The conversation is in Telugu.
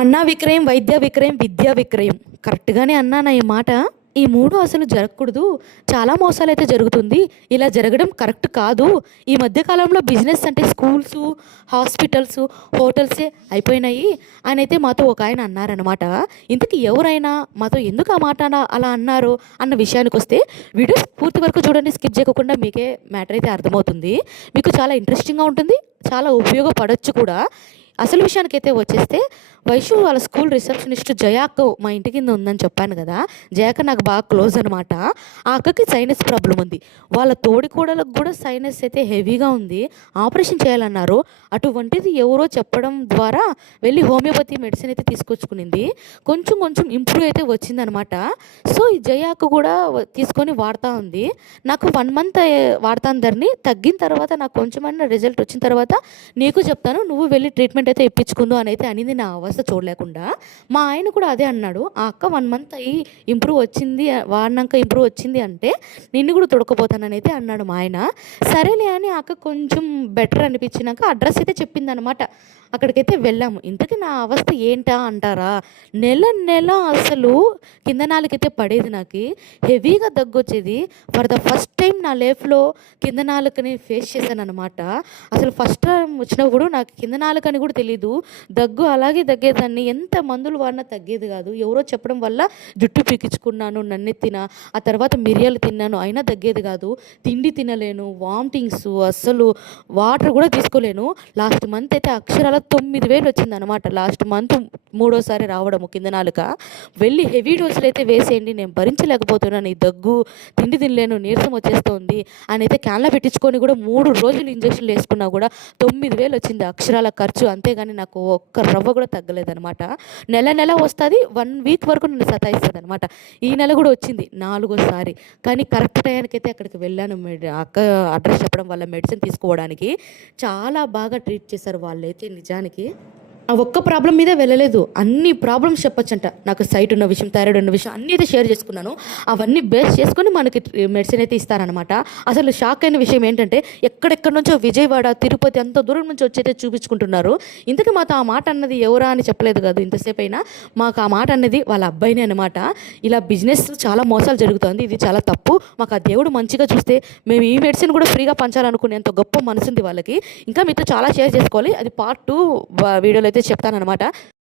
అన్నా విక్రయం, వైద్య విక్రయం, విద్యా విక్రయం. కరెక్ట్‌గానే అన్నానా ఈ మాట? ఈ 3 అసలు జరగకూడదు. చాలా మోసాలైతే జరుగుతుంది. ఇలా జరగడం కరెక్ట్ కాదు. ఈ మధ్య కాలంలో బిజినెస్ అంటే స్కూల్సు, హాస్పిటల్సు, హోటల్సే అయిపోయినాయి అనైతే మాతో ఒకాయన అన్నారనమాట. ఇంతకీ ఎవరైనా మాతో ఎందుకు ఆ మాట అలా అన్నారు అన్న విషయానికొస్తే వీడియో పూర్తి వరకు చూడండి. స్కిప్ చేయకుండా మీకే మ్యాటర్ అయితే అర్థమవుతుంది. మీకు చాలా ఇంట్రెస్టింగ్‌గా ఉంటుంది. చాలా ఉపయోగపడొచ్చు కూడా. అసలు విషయానికైతే వచ్చేస్తే వైషు వాళ్ళ స్కూల్ రిసెప్షనిస్ట్ జయాక్క మా ఇంటి కింద ఉందని చెప్పాను కదా. జయాక్క నాకు బాగా క్లోజ్ అనమాట. ఆ అక్కకి సైనస్ ప్రాబ్లం ఉంది. వాళ్ళ తోడికోడలకు కూడా సైనస్ అయితే హెవీగా ఉంది. ఆపరేషన్ చేయాలన్నారు. అటువంటిది ఎవరో చెప్పడం ద్వారా వెళ్ళి హోమియోపతి మెడిసిన్ అయితే తీసుకొచ్చుకునింది. కొంచెం కొంచెం ఇంప్రూవ్ అయితే వచ్చిందనమాట. సో ఈ జయాక్క కూడా తీసుకొని వాడుతూ ఉంది. నాకు 1 మంత్ వాడతాను ధరని. తగ్గిన తర్వాత నాకు కొంచెమైనా రిజల్ట్ వచ్చిన తర్వాత నీకు చెప్తాను, నువ్వు వెళ్ళి ట్రీట్మెంట్ అయితే ఇప్పించుకుందు అని అయితే అనింది. నా అవస్థ చూడలేకుండా మా ఆయన కూడా అదే అన్నాడు. ఆ అక్క 1 మంత్ అయ్యి ఇంప్రూవ్ వచ్చింది, వాడినాక ఇంప్రూవ్ వచ్చింది అంటే నిన్ను కూడా తొడకపోతానని అయితే అన్నాడు మా ఆయన. సరేలే అని ఆ అక్క కొంచెం బెటర్ అనిపించినాక అడ్రస్ అయితే చెప్పిందనమాట. అక్కడికైతే వెళ్ళాము. ఇంతకీ నా అవస్థ ఏంటా అంటారా, నెల నెల అసలు కింద నాలుకైతే పడేది. నాకు హెవీగా దగ్గొచ్చేది. ఫర్ ద ఫస్ట్ టైం నా లైఫ్లో కింద నాలుకని ఫేస్ చేశాను అనమాట. అసలు ఫస్ట్ టైం వచ్చినప్పుడు నాకు కింద నాలుకని కూడా తెలీదు. దగ్గు అలాగే దగ్గేదాన్ని. ఎంత మందులు వాడినా తగ్గేది కాదు. ఎవరో చెప్పడం వల్ల జుట్టు పీకించుకున్నాను, నన్నెత్తిన. ఆ తర్వాత మిరియాలు తిన్నాను, అయినా తగ్గేది కాదు. తిండి తినలేను, వామిటింగ్స్, అస్సలు వాటర్ కూడా తీసుకోలేను. లాస్ట్ మంత్ అయితే అక్షరాల 9,000 వచ్చిందనమాట. లాస్ట్ మంత్ 3వ రావడము కింద నాలుక. వెళ్ళి హెవీ డోసులు అయితే వేసేయండి, నేను భరించలేకపోతున్నాను, ఈ దగ్గు, తిండి తినలేను, నీరసం వచ్చేస్తుంది అని అయితే క్యాన్లో పెట్టించుకొని కూడా 3 రోజులు ఇంజక్షన్లు వేసుకున్నా కూడా 9,000 వచ్చింది అక్షరాల ఖర్చు. అంతేగాని నాకు ఒక్క రవ్వ కూడా తగ్గలేదనమాట. నెల నెల వస్తుంది, 1 వీక్ వరకు నన్ను సతాయిస్తుంది అనమాట. ఈ నెల కూడా వచ్చింది 4వసారి. కానీ కరెక్ట్ టయానికైతే అక్కడికి వెళ్ళాను. అక్క అడ్రస్ చెప్పడం వల్ల మెడిసిన్ తీసుకోవడానికి చాలా బాగా ట్రీట్ చేశారు వాళ్ళైతే నిజానికి. ఆ ఒక్క ప్రాబ్లం మీద వెళ్ళలేదు, అన్ని ప్రాబ్లమ్స్ చెప్పొచ్చంట. నాకు సైట్ ఉన్న విషయం, థైరాయిడ్ ఉన్న విషయం అన్నీ అయితే షేర్ చేసుకున్నాను. అవన్నీ బేస్ చేసుకొని మనకి మెడిసిన్ అయితే ఇస్తారనమాట. అసలు షాక్ అయిన విషయం ఏంటంటే ఎక్కడెక్కడి నుంచో విజయవాడ, తిరుపతి అంత దూరం నుంచి వచ్చి అయితే చూపించుకుంటున్నారు. ఇంతకీ మాతో ఆ మాట అన్నది ఎవరా అని చెప్పలేదు కాదు ఇంతసేపు అయినా. మాకు ఆ మాట అన్నది వాళ్ళ అబ్బాయినే అనమాట. ఇలా బిజినెస్ చాలా మోసాలు జరుగుతుంది, ఇది చాలా తప్పు, మాకు ఆ దేవుడు మంచిగా చూస్తే మేము ఈ మెడిసిన్ కూడా ఫ్రీగా పంచాలనుకునేంత గొప్ప మనసుంది వాళ్ళకి. ఇంకా మీతో చాలా షేర్ చేసుకోవాలి, అది పార్ట్ 2 వీడియోలో అయితే చెప్తానమాట.